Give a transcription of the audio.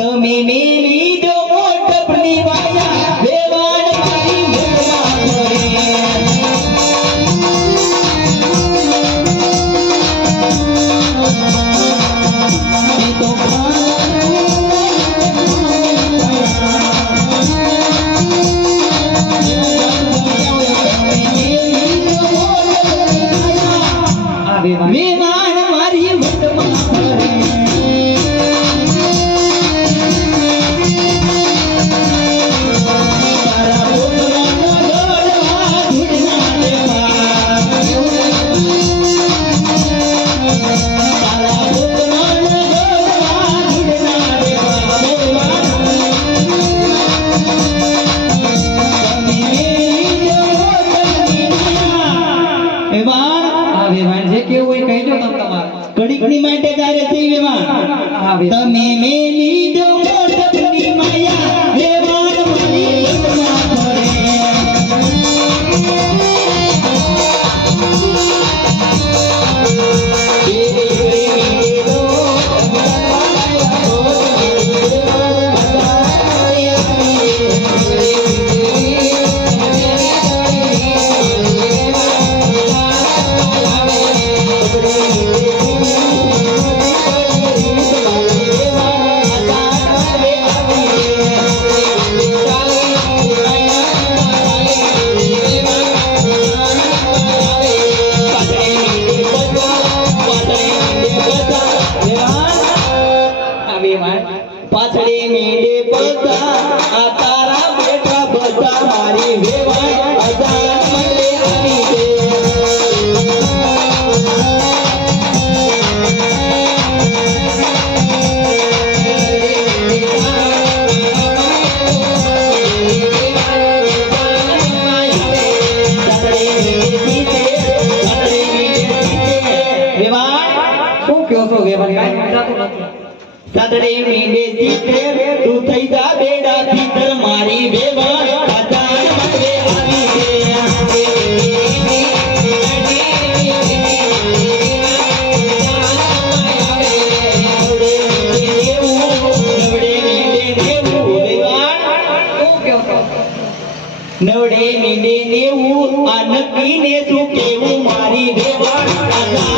તમે મે લીધો મોટ પની વાયા વેવાણ મારી મુકવા કરે એ તો Viva. Viva. કેવું હોય કહી દો તમે તમારે. કડીકની માટે ત્યારે થઈ વેવા તમે મેં गावे मैं पाथड़ी मेडे पलता तारा बेटा बता मारी क्यों सो गए કદડે ની બેસી તે તું થઈ જા બેડા ભીતર મારી બેવા કાતા મારે આવી નવડે મીડે દેવું આ નક્કી ને તું કેવું મારી દેવા